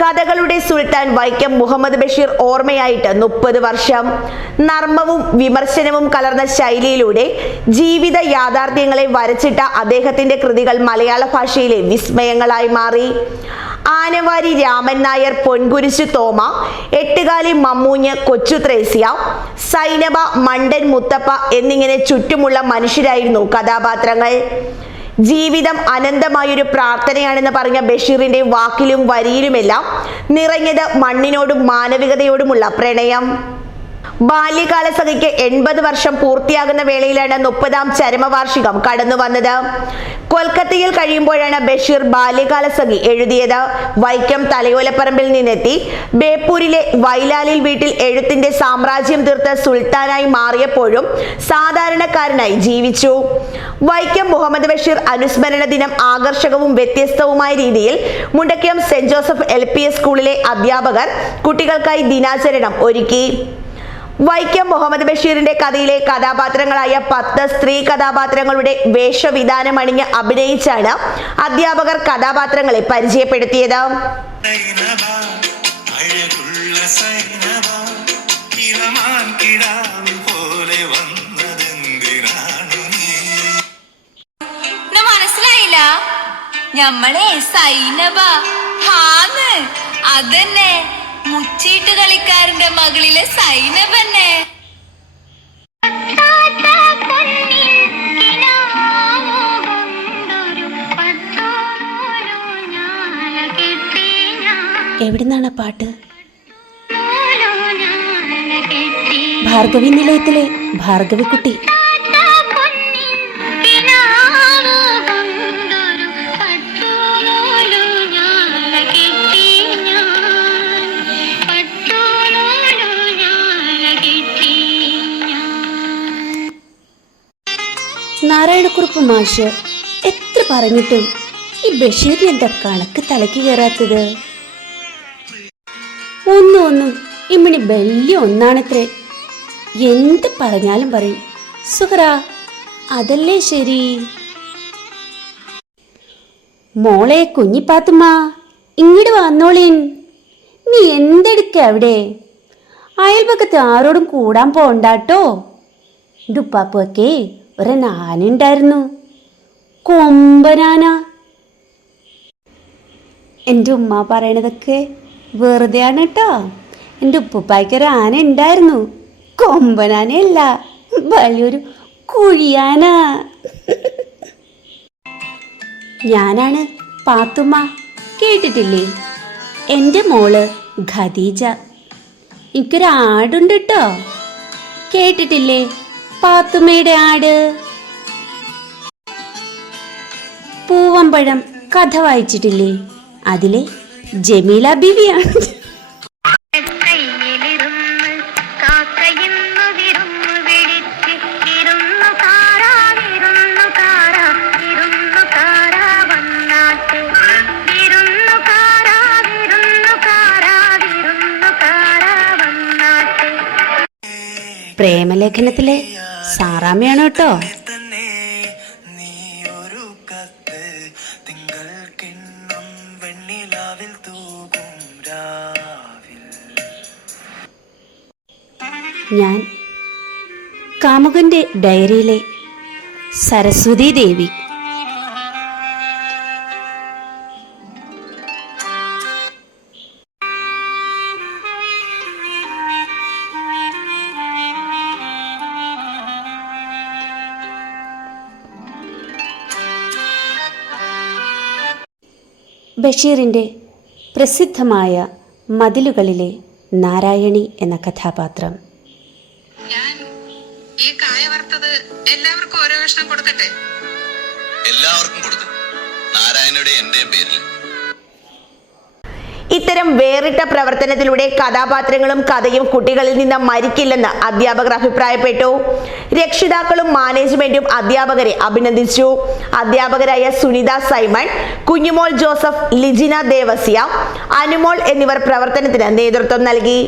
കഥകളുടെ സുൽത്താൻ വൈക്കം മുഹമ്മദ് ബഷീർ ഓർമ്മയായിട്ട് 30 വർഷം. നർമ്മവും വിമർശനവും കലർന്ന ശൈലിയിലൂടെ ജീവിത യാഥാർത്ഥ്യങ്ങളെ വരച്ചിട്ട അദ്ദേഹത്തിന്റെ കൃതികൾ മലയാള ഭാഷയിലെ വിസ്മയങ്ങളായി മാറി. ആനവാരി രാമൻ നായർ, പൊൻകുരിശു തോമ, എട്ടുകാലി മമ്മൂഞ്ഞ്, കൊച്ചു ത്രേസ്യ, സൈനബ, മണ്ടൻ മുത്തപ്പ എന്നിങ്ങനെ ചുറ്റുമുള്ള മനുഷ്യരായിരുന്നു കഥാപാത്രങ്ങൾ. ജീവിതം അനന്തമായൊരു പ്രാർത്ഥനയാണെന്ന് പറഞ്ഞ ബഷീറിന്റെ വാക്കിലും വരിയിലുമെല്ലാം നിറഞ്ഞത് മണ്ണിനോടും മാനവികതയോടുമുള്ള പ്രണയം. ബാല്യകാല സഖിക്ക് 80 വർഷം പൂർത്തിയാകുന്ന വേളയിലാണ് 30ാം ചരമവാർഷികം കടന്നു വന്നത്. കൊൽക്കത്തയിൽ കഴിയുമ്പോഴാണ് ബഷീർ ബാല്യകാല സഖി എഴുതിയത്. വൈക്കം തലയോലപ്പറമ്പിൽ നിന്നെത്തി ബേപ്പൂരിലെ വൈലാലിൽ വീട്ടിൽ എഴുത്തിന്റെ സാമ്രാജ്യം തീർത്ത് സുൽത്താനായി മാറിയപ്പോഴും സാധാരണക്കാരനായി ജീവിച്ചു. വൈക്കം മുഹമ്മദ് ബഷീർ അനുസ്മരണ ദിനം ആകർഷകവും വ്യത്യസ്തവുമായ രീതിയിൽ മുണ്ടക്കയം സെന്റ് ജോസഫ് LPS സ്കൂളിലെ അധ്യാപകർ കുട്ടികൾക്കായി ദിനാചരണം ഒരുക്കി. വൈക്കം മുഹമ്മദ് ബഷീറിന്റെ കഥയിലെ കഥാപാത്രങ്ങളായ 10 സ്ത്രീ കഥാപാത്രങ്ങളുടെ വേഷവിധാനമണിഞ്ഞ് അഭിനയിച്ചാണ് അധ്യാപകർ കഥാപാത്രങ്ങളെ പരിചയപ്പെടുത്തിയത്. മനസ്സിലായില്ല? ഞമ്മളെ സൈനബ ഹാന്ന് അതന്നെ മുച്ചീട്ട് കളിക്കാരന്റെ മകളിലെ സൈനബന്നെ. എവിടുന്നാണ് പാട്ട്? ഭാർഗവി നിലയത്തിലെ ഭാർഗവിക്കുട്ടി. നാരായണക്കുറുപ്പ് മാഷ് എത്ര പറഞ്ഞിട്ടും ഈ ബഷീറിന് എന്താ കണക്ക് തലയ്ക്ക് കയറാത്തത്? ഒന്നും ഇമ്മിണി വലിയ ഒന്നാണത്രേ. എന്ത് പറഞ്ഞാലും പറയും സുഹറ അതല്ലേ ശരി. മോളെ കുഞ്ഞിപ്പാത്തുമ്മ ഇങ്ങോട്ട് വന്നോളീൻ. നീ എന്തെടുക്ക അവിടെ? അയൽപക്കത്ത് ആരോടും കൂടാൻ പോണ്ടാട്ടോ. ദുപ്പാപ്പൊക്കെ ഒരാനുണ്ടായിരുന്നു, കൊമ്പനാന. എൻ്റെ ഉമ്മ പറയണതൊക്കെ വെറുതെയാണ് കേട്ടോ. എൻ്റെ ഉപ്പുപ്പായ്ക്കൊരു ആന ഉണ്ടായിരുന്നു, കൊമ്പനാനയല്ല, വലിയൊരു കുഴിയാന. ഞാനാണ് പാത്തുമ്മ, കേട്ടിട്ടില്ലേ? എൻ്റെ മോള് ഖദീജ. എനിക്കൊരാടുണ്ട് കേട്ടോ, കേട്ടിട്ടില്ലേ? പാത്തുമ്മയുടെ ആട്. പൂവമ്പഴം കഥ വായിച്ചിട്ടില്ലേ? അതിലെ ജമീല ബീവിയാണ്. പ്രേമലേഖനത്തിലെ സാറാമ്മയാണ് കേട്ടോ. ഞാൻ കാമുകന്റെ ഡയറിയിലെ സരസ്വതി ദേവി. ബഷീറിൻ്റെ പ്രസിദ്ധമായ മതിലുകളിലെ നാരായണി എന്ന കഥാപാത്രം. ഞാൻ ഈ കായ വറുത്തത് എല്ലാവർക്കും ഓരോ കഷ്ണം കൊടുക്കട്ടെ? എല്ലാവർക്കും കൊടുത്തു, നാരായണയുടെ എൻ്റെ പേരിൽ. ഇത്തരം വേറിട്ട പ്രവർത്തനത്തിലൂടെ കഥാപാത്രങ്ങളും കഥയും കുട്ടികളിൽ നിന്ന് മരിക്കില്ലെന്ന് അധ്യാപകർ അഭിപ്രായപ്പെട്ടു. രക്ഷിതാക്കളും മാനേജ്മെന്റും അധ്യാപകരെ അഭിനന്ദിച്ചു. അധ്യാപകരായ സുനിത സൈമൺ, കുഞ്ഞുമോൾ ജോസഫ്, ലിജിന ദേവസ്യ, അനുമോൾ എന്നിവർ പ്രവർത്തനത്തിന് നേതൃത്വം നൽകി.